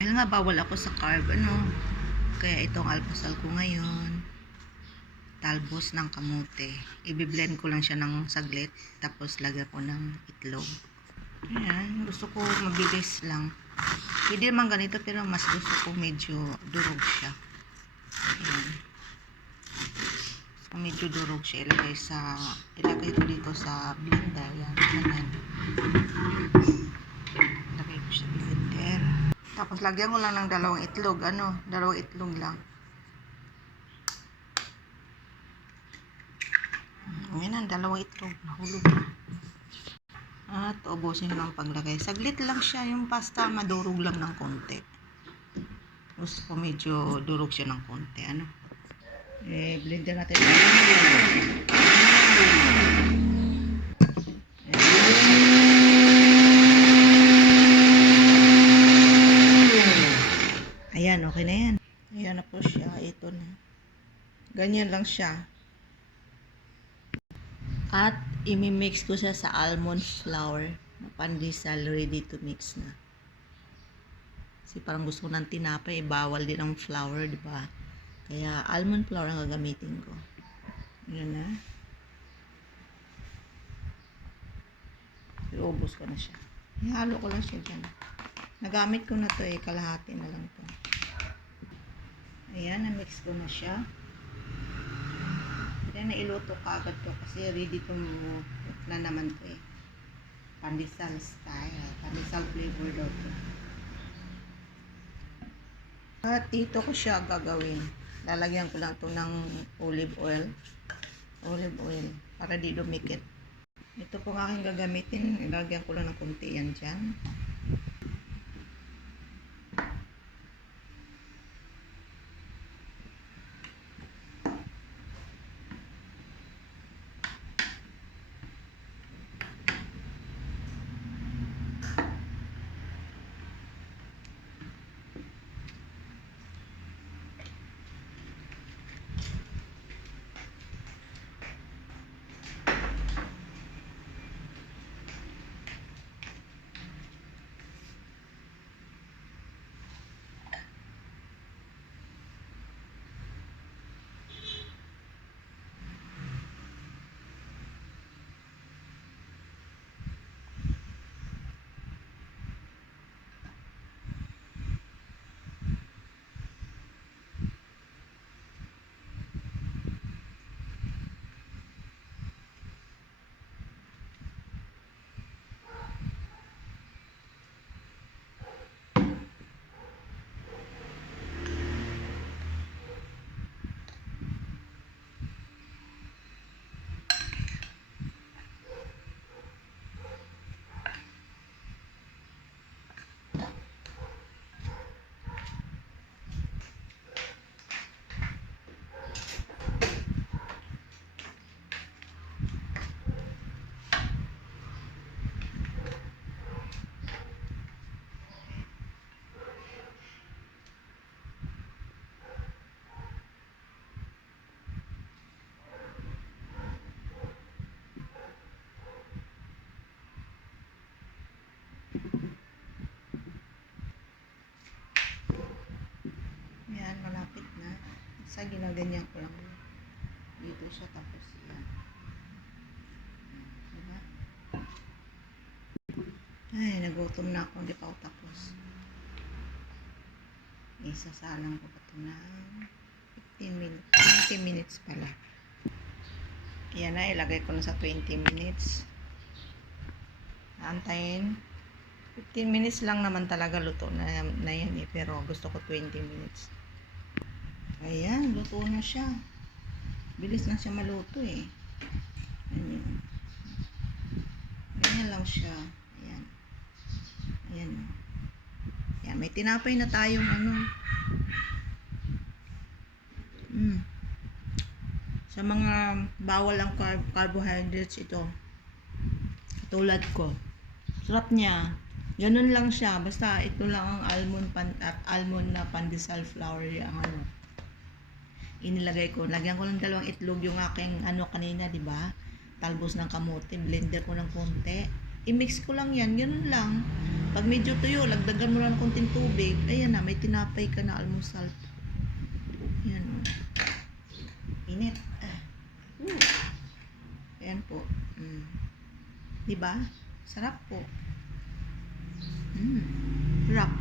Dahil nga bawal ako sa carb, ano. Kaya itong almusal ko ngayon, talbos ng kamote. Ibi-blend ko lang siya ng saglit, tapos lagyan ko ng itlog. Ayan, gusto ko mabilis lang. Hindi naman ganito, pero mas gusto ko medyo durog siya. Ayan. Ko medyo durog siya. Ilagay sa, ilagay ko dito sa blender. Yan, ganyan. Ilagay ko sa blender. Tapos lagyan ko lang ng dalawang itlog. Ano? Dalawang itlog lang. Ngayon ang dalawang itlog. Nahulog na. At ubusin lang paglagay. Saglit lang siya. Yung pasta madurog lang ng konti. Gusto ko medyo durog siya ng konti. Ano? Eh, blender natin. Ayan, okay na yan. Ayan siya. Ito na. Ganyan lang siya. At imimix ko siya sa almond flour na pandesal ready to mix na. Kasi parang gusto ko ng tinapay, eh, bawal din ang flour, di ba? Kaya almond flour ang gagamitin ko. Yun na. Iubos ko na siya. Ihalo ko lang siya dyan. Nagamit ko na to eh, kalahati na lang to. Ayan, na-mix ko na siya. Then, nailuto ka agad to kasi ready to cook na naman to eh. Pandesal style. Pandesal flavor daw to. At dito ko siya gagawin. Lalagyan ko lang to ng olive oil. Olive oil. Para di dumikit. Ito po ang aking gagamitin. Ilagyan ko lang ng konti yan dyan. Sa ginaganyan ko lang. Dito siya tapos yan. Diba? Ay, nagutom na ako. Hindi pa ako tapos. Isasalang ko pa ito ng 15 minutes. 20 minutes pala. Yan na, ilagay ko na sa 20 minutes. Antayin. 15 minutes lang naman talaga luto na, na yan eh. Pero gusto ko 20 minutes. Ayan, luto na siya. Bilis na siya maluto eh. Ayan. Ganyan lang siya. Ayan. Ayan. Ayan, may tinapay na tayong ano. Mm. Sa mga bawal ang carb carbohydrates ito. Tulad ko. Sarap niya. Ganun lang siya. Basta ito lang ang almond pan at almond na pandesal flour yung ano inilagay ko. Lagyan ko ng dalawang itlog yung aking ano kanina, di ba? Talbos ng kamote, blender ko ng konti. I-mix ko lang yan, ganun lang. Pag medyo tuyo, lagdagan mo lang ng konting tubig. Ayan na, may tinapay ka na almusal. Yan. Init. Ah. Woo. Ayan po. Mm. Di ba? Sarap po. Mm. Sarap.